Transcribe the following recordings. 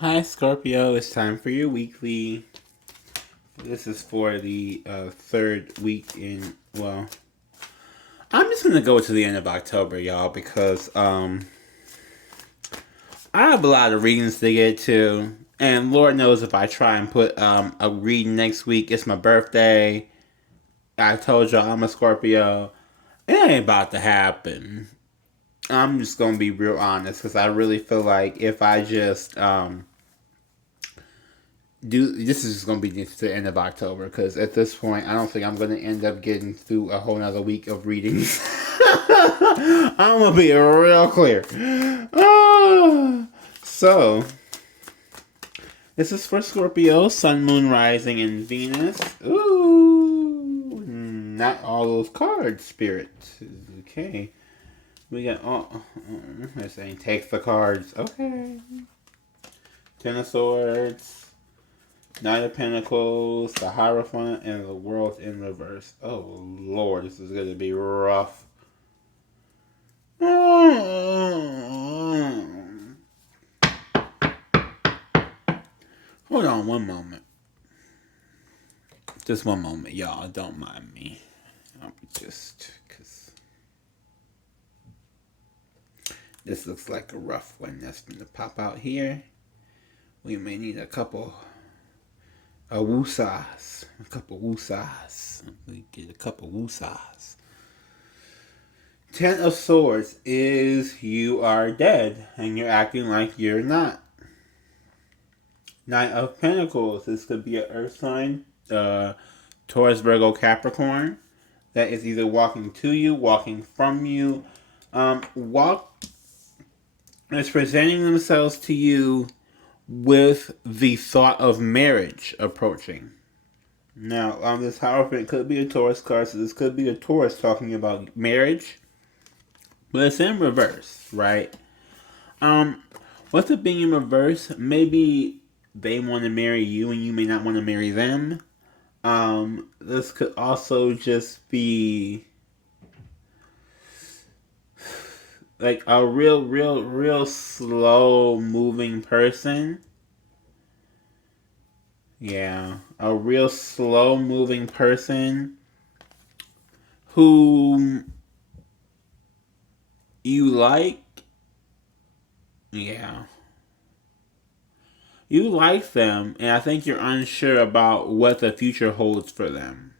Hi Scorpio, it's time for your weekly. This is for the third week in, well, I'm just going to go to the end of October, y'all, because I have a lot of readings to get to. And Lord knows if I try and put a reading next week, it's my birthday. I told y'all I'm a Scorpio. It ain't about to happen. I'm just going to be real honest because I really feel like if I just this is just going to be the end of October because at this point I don't think I'm going to end up getting through a whole nother week of readings. I'm going to be real clear. So, this is for Scorpio, Sun, Moon, Rising, and Venus. Ooh, not all those cards, Spirit. Okay. We got they're saying take the cards. Okay. Ten of Swords, Knight of Pentacles, the Hierophant, and the World in reverse. Oh Lord, this is gonna be rough. Hold on one moment. Just one moment, y'all. Don't mind me. Just because this looks like a rough one that's going to pop out here. We may need a couple woosahs. A couple woosahs. We get a couple woosahs. Ten of Swords is you are dead and you're acting like you're not. Knight of Pentacles. This could be an earth sign. Taurus, Virgo, Capricorn. That is either walking to you, walking from you. Is presenting themselves to you with the thought of marriage approaching. Now, this Hierophant could be a Taurus card, so this could be a Taurus talking about marriage. But it's in reverse, right? With it being in reverse, maybe they want to marry you and you may not want to marry them. This could also just be like a real slow moving person. Yeah, a real slow moving person who you like. Yeah. You like them, and I think you're unsure about what the future holds for them.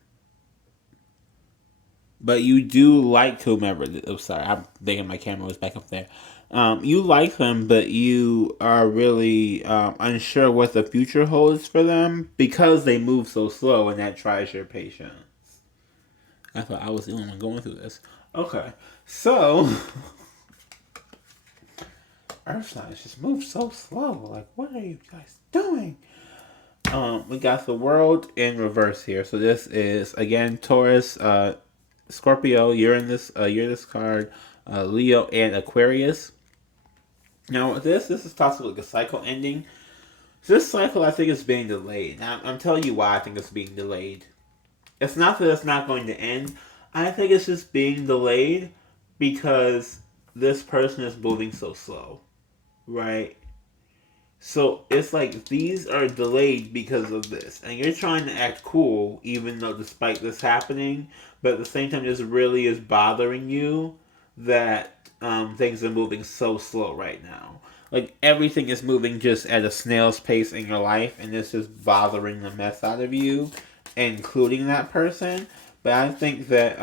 But you do like whomever. Oh, sorry, I'm thinking my camera was back up there. You like them, but you are really unsure what the future holds for them because they move so slow, and that tries your patience. I thought I was the only one going through this. Okay, so Earth signs just move so slow. Like, what are you guys doing? We got the world in reverse here. So this is again Taurus, Scorpio. You're this card, Leo and Aquarius. Now with this is possibly like a cycle ending. This cycle I think is being delayed. Now I'm telling you why I think it's being delayed. It's not that it's not going to end. I think it's just being delayed because this person is moving so slow, right? So it's like these are delayed because of this, and you're trying to act cool even though despite this happening, but at the same time, this really is bothering you that things are moving so slow right now. Like everything is moving just at a snail's pace in your life, and this is bothering the mess out of you, including that person. But I think that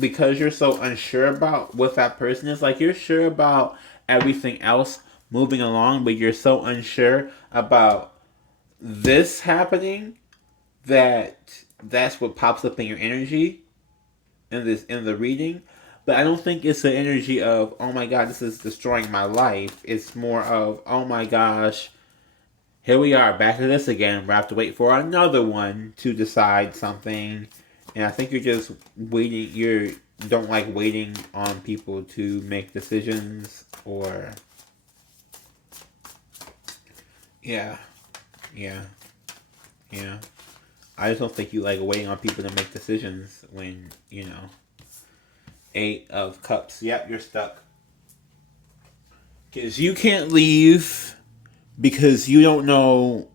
because you're so unsure about what that person is, like you're sure about everything else moving along, but you're so unsure about this happening that that's what pops up in your energy in the reading. But I don't think it's the energy of oh my god, this is destroying my life. It's more of oh my gosh, here we are back to this again. We have to wait for another one to decide something. And I think you're just waiting. You don't like waiting on people to make decisions or. Yeah. Yeah. Yeah. I just don't think you like waiting on people to make decisions when, you know. Eight of Cups. Yep, you're stuck. Because you can't leave because you don't know.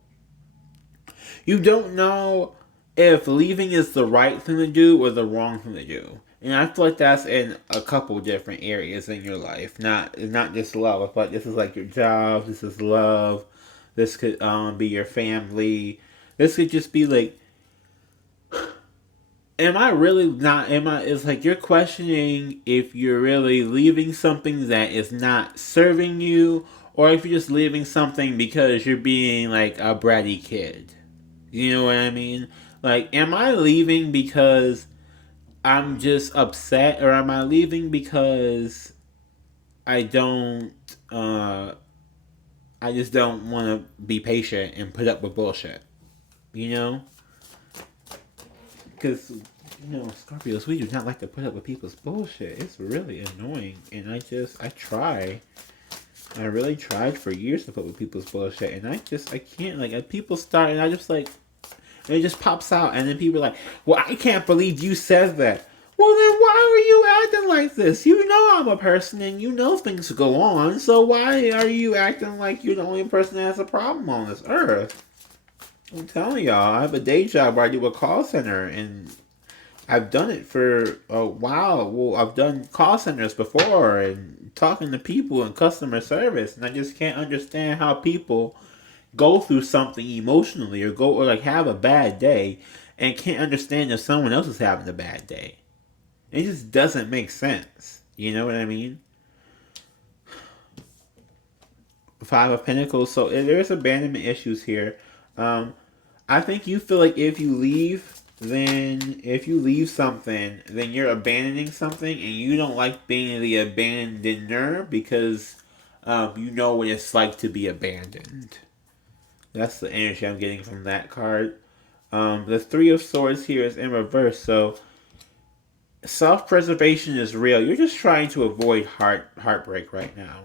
You don't know if leaving is the right thing to do or the wrong thing to do. And I feel like that's in a couple different areas in your life. Not just love, but this is like your job. This is love. This could be your family. This could just be like, am I really not? Am I? It's like you're questioning if you're really leaving something that is not serving you, or if you're just leaving something because you're being like a bratty kid. You know what I mean? Like, am I leaving because I'm just upset, or am I leaving because I don't? I just don't want to be patient and put up with bullshit. You know, because Scorpios, we do not like to put up with people's bullshit. It's really annoying, and I try. I really tried for years to put up with people's bullshit, and I can't. Like, people start, and I just like, and it just pops out, and then people are like, well, I can't believe you said that. Well, then why are you acting like this? You know I'm a person, and you know things go on, so why are you acting like you're the only person that has a problem on this earth? I'm telling y'all, I have a day job where I do a call center, and I've done it for a while. Well, I've done call centers before, and talking to people and customer service, and I just can't understand how people go through something emotionally or like have a bad day and can't understand if someone else is having a bad day. It just doesn't make sense. You know what I mean? Five of Pentacles. So there's abandonment issues here. Um, I think you feel like if you leave something, then you're abandoning something, and you don't like being the abandoner because you know what it's like to be abandoned. That's the energy I'm getting from that card. The Three of Swords here is in reverse, so self-preservation is real. You're just trying to avoid heartbreak right now.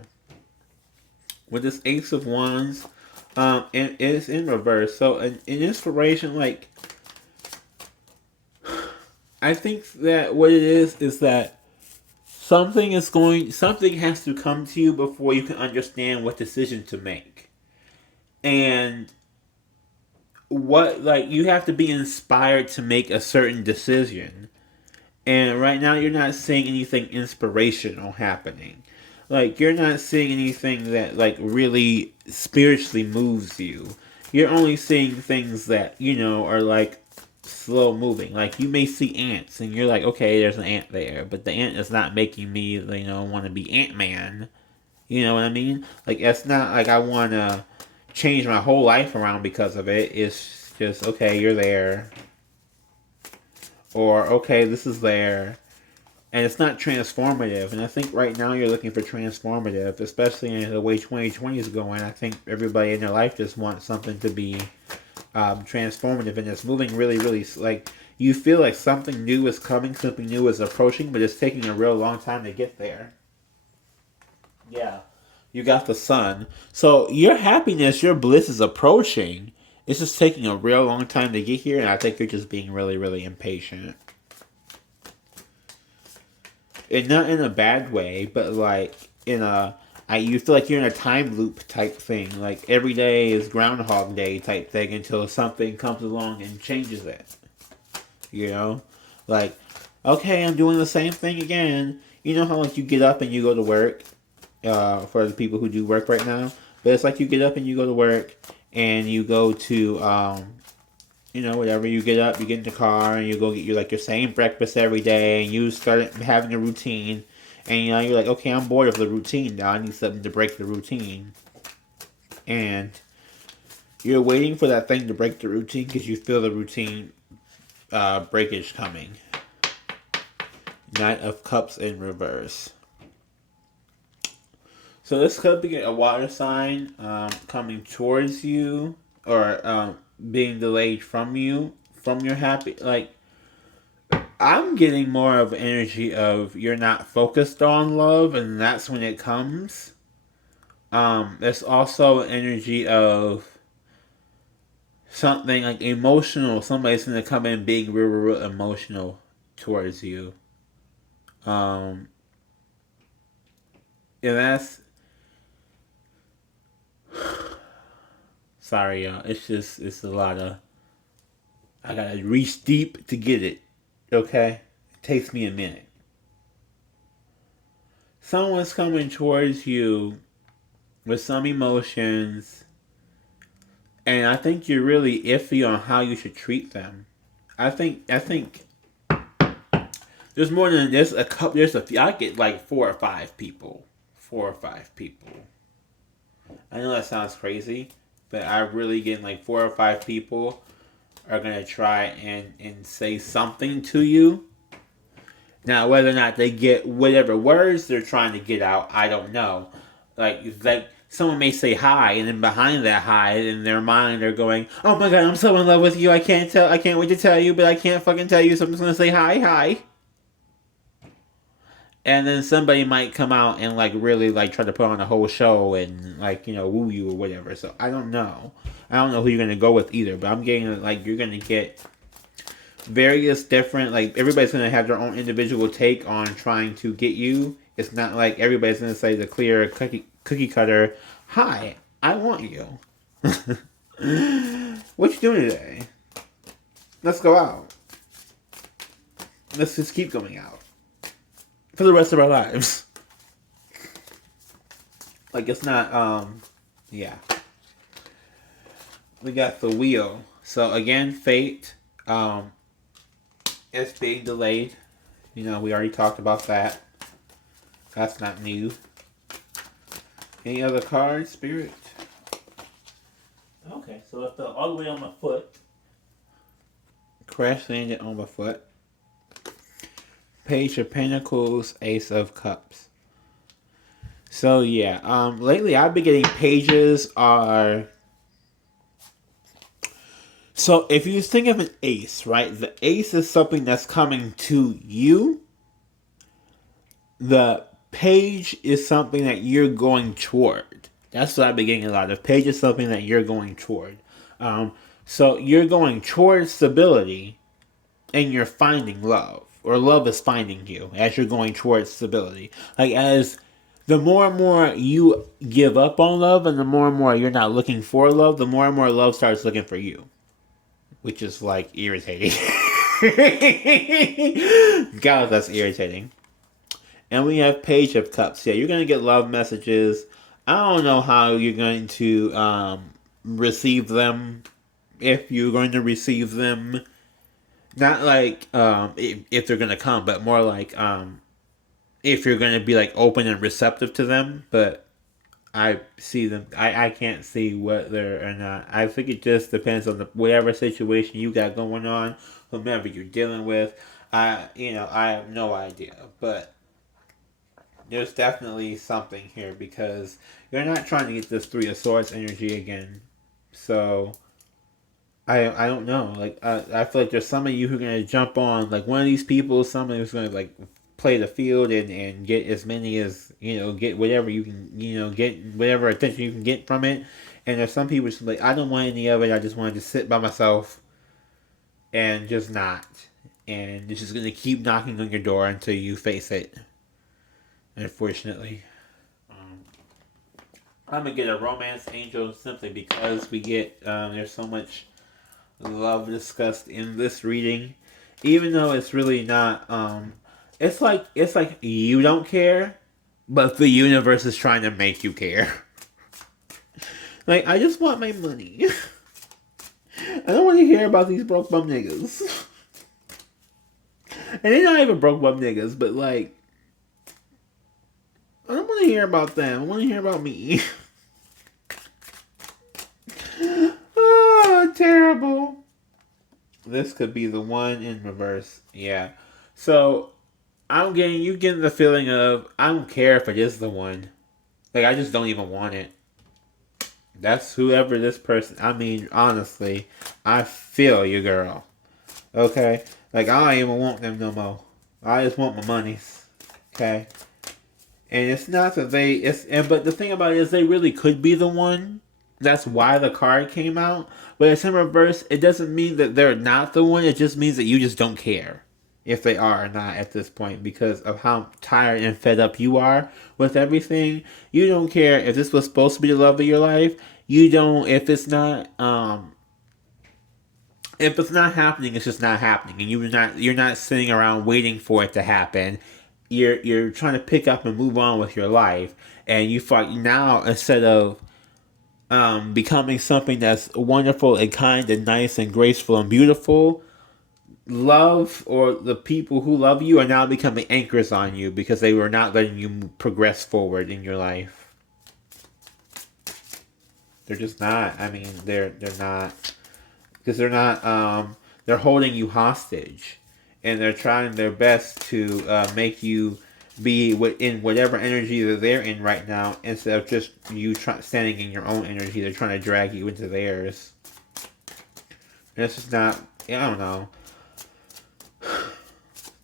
With this Ace of Wands, and it's in reverse. So an inspiration, like, I think that what it is that something has to come to you before you can understand what decision to make. And what, like, you have to be inspired to make a certain decision. And right now you're not seeing anything inspirational happening. Like, you're not seeing anything that like really spiritually moves you. You're only seeing things that, are like slow moving. Like, you may see ants and you're like, okay, there's an ant there, but the ant is not making me, want to be Ant-Man. You know what I mean? Like, it's not like I want to change my whole life around because of it. It's just, okay, you're there. Or, okay, this is there. And it's not transformative. And I think right now you're looking for transformative, especially in the way 2020 is going. I think everybody in their life just wants something to be transformative, and it's moving really, really, like, you feel like something new is coming, something new is approaching, but it's taking a real long time to get there. Yeah. You got the sun. So your happiness, your bliss is approaching. It's just taking a real long time to get here, and I think you're just being really, really impatient. And not in a bad way, but like in you feel like you're in a time loop type thing. Like, every day is Groundhog Day type thing until something comes along and changes it. You know? Like, okay, I'm doing the same thing again. You know how, like, you get up and you go to work, for the people who do work right now? But it's like you get up and you go to work and you go to, whatever, you get up, you get in the car, and you go get your same breakfast every day, and you start having a routine, and you're like, okay, I'm bored of the routine now, I need something to break the routine. And you're waiting for that thing to break the routine because you feel the routine breakage coming. Knight of Cups in reverse. So this could be a water sign coming towards you, or being delayed from you, from your happy. Like, I'm getting more of energy of you're not focused on love, and that's when it comes. There's also energy of something like emotional. Somebody's gonna come in being real, real, real emotional towards you. Um, and Sorry, y'all. It's a lot of. I gotta reach deep to get it. Okay? It takes me a minute. Someone's coming towards you with some emotions, and I think you're really iffy on how you should treat them. I think there's more than there's a couple. There's a few. I get like 4 or 5 people. 4 or 5 people. I know that sounds crazy, but I really get like 4 or 5 people are gonna try and say something to you. Now, whether or not they get whatever words they're trying to get out, I don't know. Like someone may say hi, and then behind that hi, in their mind, they're going, "Oh my god, I'm so in love with you. I can't wait to tell you, but I can't fucking tell you. So I'm just gonna say hi." And then somebody might come out and like really like try to put on a whole show and like woo you or whatever. So I don't know. I don't know who you're gonna go with either. But I'm getting like you're gonna get various different, like everybody's gonna have their own individual take on trying to get you. It's not like everybody's gonna say the clear cookie cutter. Hi, I want you. What you doing today? Let's go out. Let's just keep going out for the rest of our lives. Like it's not. Yeah. We got the wheel. So again, fate. It's being delayed. We already talked about that. That's not new. Any other cards, Spirit? Okay, so it fell all the way on my foot. Crash landed on my foot. Page of Pentacles, Ace of Cups. So yeah, lately I've been getting pages are. So if you think of an ace, right? The ace is something that's coming to you. The page is something that you're going toward. That's what I've been getting a lot of. Page is something that you're going toward. So you're going toward stability and you're finding love. Or love is finding you as you're going towards stability. Like as the more and more you give up on love and the more and more you're not looking for love, the more and more love starts looking for you. Which is like irritating. God, that's irritating. And we have Page of Cups. Yeah, you're going to get love messages. I don't know how you're going to receive them. If you're going to receive them. Not like if they're going to come, but more like if you're going to be like open and receptive to them. But I see them. I can't see whether or not. I think it just depends on whatever situation you got going on, whomever you're dealing with. I have no idea, but there's definitely something here because you're not trying to get this Three of Swords energy again. So I don't know. Like I feel like there's some of you who are gonna jump on like one of these people. Somebody who's gonna like play the field and get as many as get whatever you can get whatever attention you can get from it. And there's some people just like I don't want any of it. I just want to just sit by myself and just not. And it's just gonna keep knocking on your door until you face it. Unfortunately. I'm gonna get a romance angel simply because we get there's so much love discussed in this reading, even though it's really not. It's like you don't care, but the universe is trying to make you care. Like I just want my money. I don't want to hear about these broke bum niggas. And they're not even broke bum niggas, but like I don't want to hear about them. I want to hear about me. Oh, terrible. This could be the one in reverse. Yeah. So, you getting the feeling of, I don't care if it is the one. Like, I just don't even want it. That's whoever this person, I mean, honestly, I feel you, girl. Okay? Like, I don't even want them no more. I just want my monies. Okay? And it's not that but the thing about it is they really could be the one. That's why the card came out. But it's in reverse. It doesn't mean that they're not the one. It just means that you just don't care if they are or not at this point because of how tired and fed up you are with everything. You don't care if this was supposed to be the love of your life. you don't, if it's not happening, it's just not happening, and you're not sitting around waiting for it to happen. You're trying to pick up and move on with your life, and you find now, instead of becoming something that's wonderful and kind and nice and graceful and beautiful, love, or the people who love you, are now becoming anchors on you because they were not letting you progress forward in your life. They're just not. I mean, they're not, because they're holding you hostage, and they're trying their best to make you be in whatever energy that they're in right now, instead of just you standing in your own energy. They're trying to drag you into theirs. And it's just not. I don't know.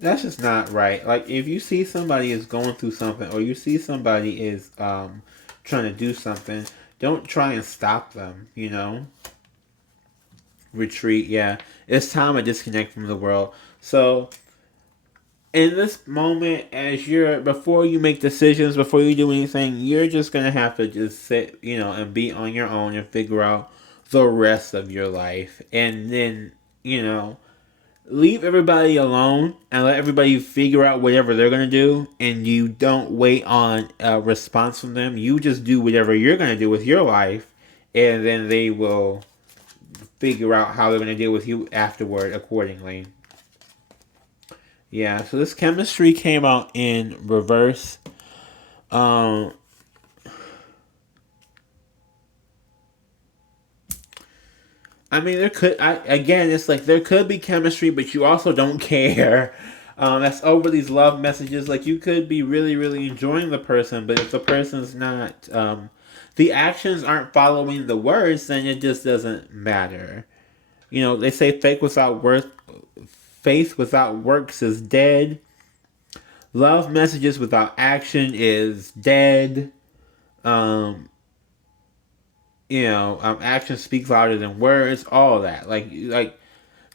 That's just not right. Like, if you see somebody is going through something, or you see somebody is trying to do something, don't try and stop them. Retreat. Yeah, it's time to disconnect from the world. So in this moment, before you make decisions, before you do anything, you're just gonna have to just sit, and be on your own and figure out the rest of your life, and then leave everybody alone and let everybody figure out whatever they're gonna do, and you don't wait on a response from them. You just do whatever you're gonna do with your life, and then they will figure out how they're gonna deal with you afterward accordingly. Yeah, so this chemistry came out in reverse. Um, I mean, again, it's like there could be chemistry, but you also don't care. That's over these love messages. Like, you could be really, really enjoying the person, but if the person's not, the actions aren't following the words, then it just doesn't matter. They say faith without works is dead. Love messages without action is dead. Um, action speaks louder than words. All that, like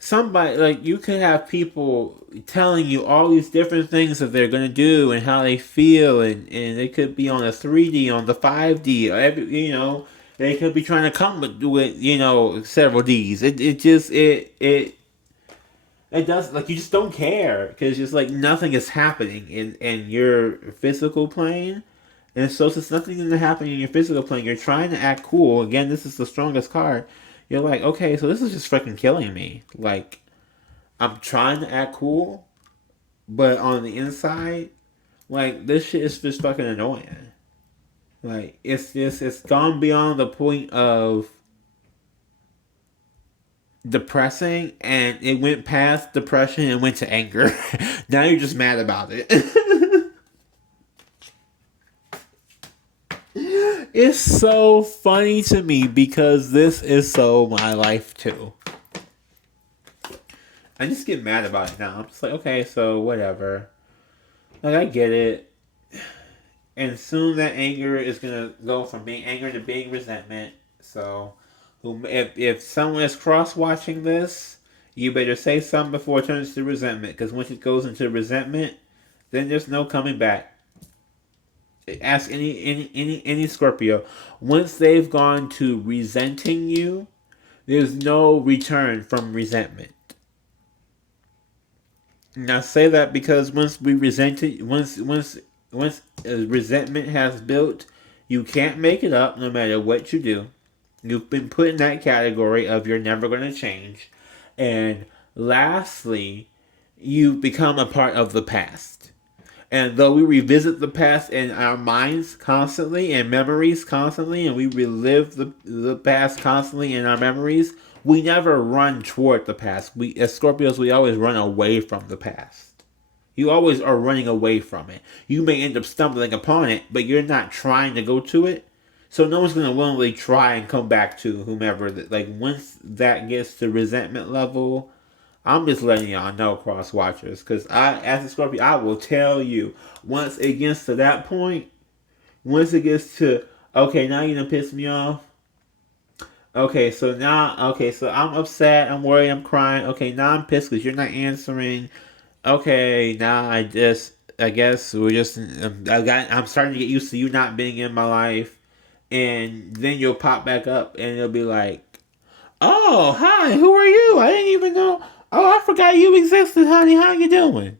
somebody, like, you could have people telling you all these different things that they're gonna do and how they feel, and they could be on the 3D, on the 5D, or they could be trying to come with several Ds. It does, like, you just don't care, because just like nothing is happening in your physical plane. And so, since nothing is happening in your physical plane, you're trying to act cool. Again, this is the strongest card. You're like, okay, so this is just fucking killing me. Like, I'm trying to act cool, but on the inside, like, this shit is just fucking annoying. Like, it's gone beyond the point of depressing, and it went past depression and went to anger. Now you're just mad about it. It's so funny to me because this is so my life too. I just get mad about it now. I'm just like, okay, so whatever. Like, I get it. And soon that anger is gonna go from being anger to being resentment. So, if someone is cross watching this, you better say something before it turns to resentment. Because once it goes into resentment, then there's no coming back. Ask any Scorpio. Once they've gone to resenting you, there's no return from resentment. And I say that because once resentment has built, you can't make it up no matter what you do. You've been put in that category of you're never going to change. And lastly, you become a part of the past. And though we revisit the past in our minds constantly and memories constantly, and we relive the past constantly in our memories, we never run toward the past. We, as Scorpios, we always run away from the past. You always are running away from it. You may end up stumbling upon it, but you're not trying to go to it. So no one's going to willingly try and come back to whomever. Like, once that gets to resentment level, I'm just letting y'all know, cross watchers, because as a Scorpio, I will tell you, once it gets to that point, once it gets to, okay, now you done pissed me off. Okay, so I'm upset, I'm worried, I'm crying. Okay, now I'm pissed because you're not answering. Okay, now I guess we're just, I'm starting to get used to you not being in my life. and then you'll pop back up and it'll be like, oh, hi, who are you? I didn't even know. Oh, I forgot you existed, honey. How you doing?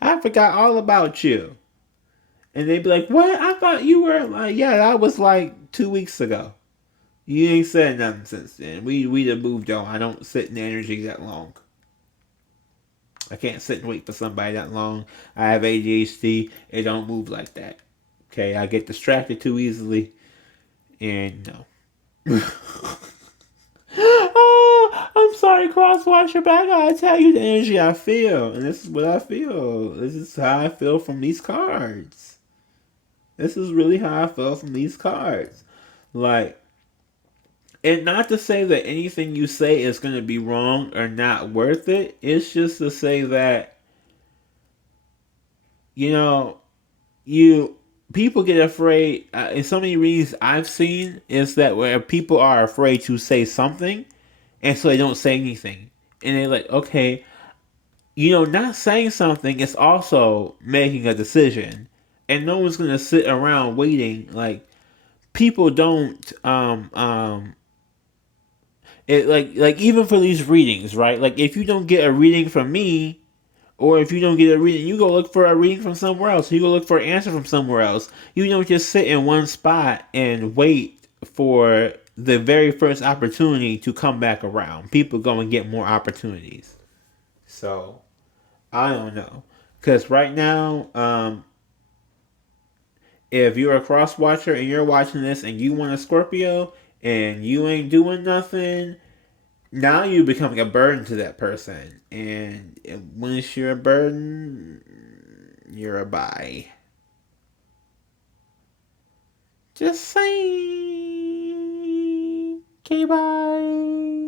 I forgot all about you. And they'd be like, what? I thought you were like, yeah, that was like 2 weeks ago. You ain't said nothing since then. We done moved on. I don't sit in energy that long. I can't sit and wait for somebody that long. I have ADHD. It don't move like that. Okay, I get distracted too easily. And no. Oh, I'm sorry, Crosswatcher, but I gotta tell you the energy I feel. And this is what I feel. This is how I feel from these cards. This is really how I feel from these cards. Like, and not to say that anything you say is going to be wrong or not worth it. It's just to say that, you know, you people get afraid. In so many reasons I've seen is that where people are afraid to say something, and so they don't say anything, and they're like, okay, not saying something is also making a decision, and no one's gonna sit around waiting. Like people don't it like even for these readings, right? Like if you don't get a reading from me, or if you don't get a reading, you go look for a reading from somewhere else. You go look for an answer from somewhere else. You don't just sit in one spot and wait for the very first opportunity to come back around. People go and get more opportunities. So I don't know, because right now, if you're a cross watcher and you're watching this and you want a Scorpio and you ain't doing nothing, now you're becoming a burden to that person. And once you're a burden, you're a bye. Just saying. Okay, bye.